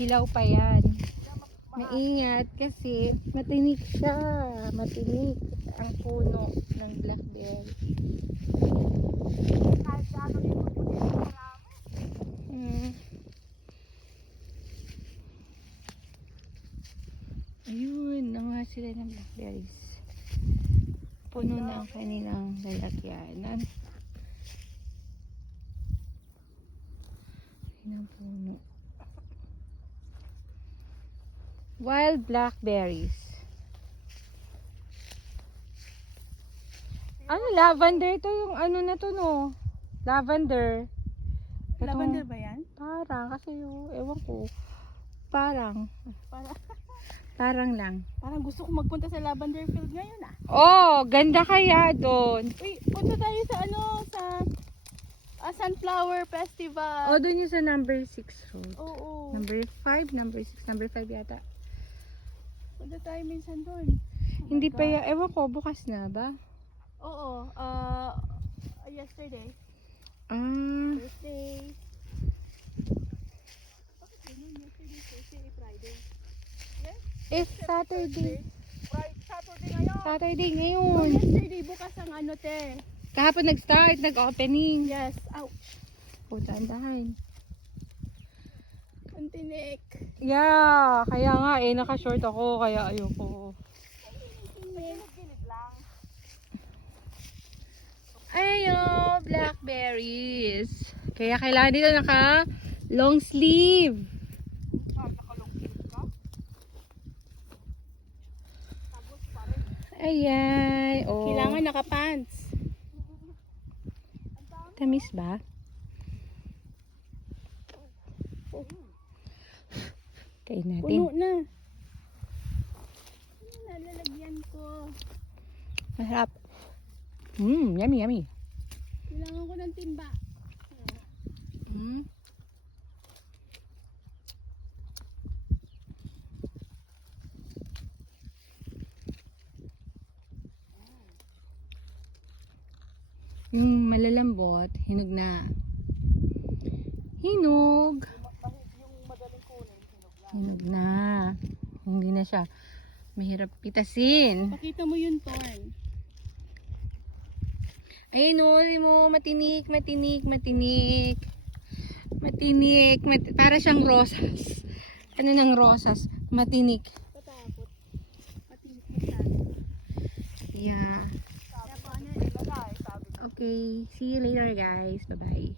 Hilaw pa yan. Maingat kasi matinik siya. Matinik ang puno ng blackberry. Ayun, nanguha sila ng blackberries. Puno na ang kanilang lalagyanan. Ayun ang puno. Wild blackberries. Ano, lavender ito yung ano na to, no? Lavender. Lavender ba yan? Parang, kasi yung, ewan ko. Parang lang. Parang gusto ko magpunta sa lavender field ngayon ah. Oh, ganda kaya doon. Uy, punta tayo sa ano, sa Sunflower Festival. Oh, doon yung sa number 6 road. Oo. Number 5, number 6, number 5 yata. Punta tayo minsan doon. Hindi pa yan, ewan ko, bukas na ba? Oo, yesterday. Thursday. Bakit ganun? Yesterday, Thursday, Friday. It's Saturday. Saturday ngayon. Saturday Oh, ngayon. yesterday, bukas ang ano te. Kahapon nag-start, nag-opening. Yes, ouch. O, dahan-dahan. Ang tinik. Yeah, kaya nga eh, naka-short ako, kaya ayoko. Gilid lang. Ayo, blackberries. Kaya kailangan dito naka long sleeve. Ayan. Oh. Kailangan naka-pants. Tamis ba? Kain natin. Puno na. Nalalagyan ko. Masarap. Yummy, yummy. Kailangan ko ng timba. Yung malalambot, hinog na. Hinog. Hinog na. Hindi na siya mahirap pitasin. Pakita mo yung thorn. Ayun mo, matinik. Para siyang rosas. Ano ng rosas? Matinik. Patakot. Matinik masyado. Yeah. Okay, see you later guys. Bye-bye.